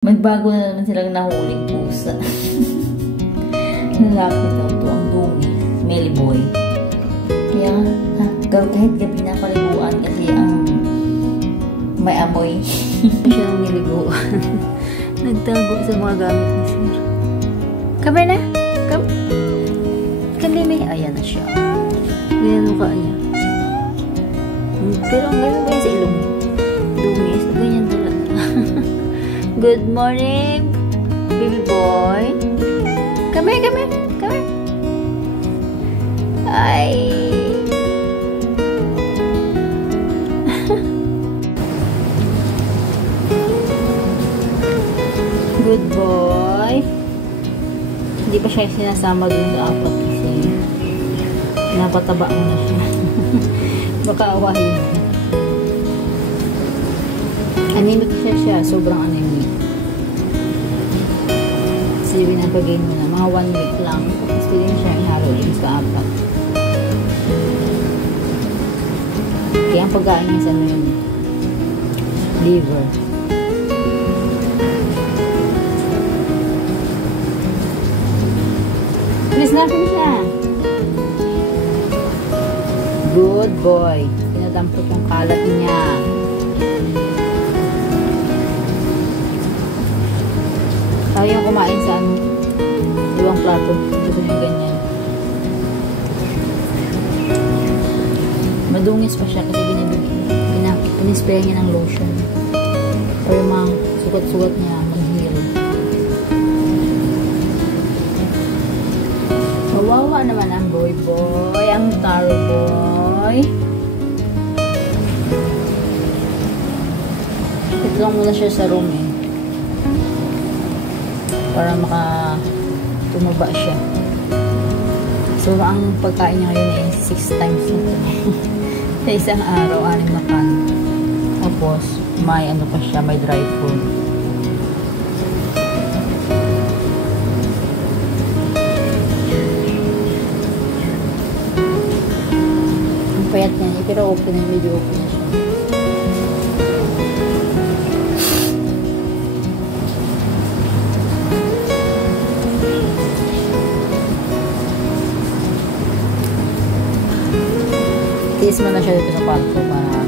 Magbago na naman silang nahuling pusa. Lalaki daw to, ang dumi, smelly boy. Kaya kahit gabi na paliguan kasi ang may amoy. Siya nang niliguan. Nagtago sa mga gamit ni sir. Come na? Come? Come, baby. Ayan na siya. Ganyan mukha niya. Pero ang ganyan ba yun sa ilong? Dumis. Ganyan talaga. Good morning, baby boy. Come here, come here, come here. Ay. Good boy. Hindi pa siya sinasama dun sa apat kasi napataba mo na siya. Baka awahin. Anemic siya, sobrang anemic. Kasi pinapagain mo na, mga 1 week lang. Tapos pwede na siya iharo din sa apat. Kaya ang pagkain niya sa yun, liver. Please na siya. Good boy. Pinadampot yung kalat niya. Tayo yung kumain sa ibang plato. Gusto niya ganyan. Madungis pa siya kasi pinispray niya ng lotion. Or yung mga sugat-sugat niya mag-heal. Kawawa naman ang boy. Ang taro boy. Ito lang muna siya sa room eh. Para tumaba siya. So, ang pagkain niya ngayon ay 6 times sa isang araw, 6 na kan. Tapos, may ano pa siya, may dry food. Ang payat niya, pero okay na, medyo okay na siya. Tiis mo na siya dito sa kwarto para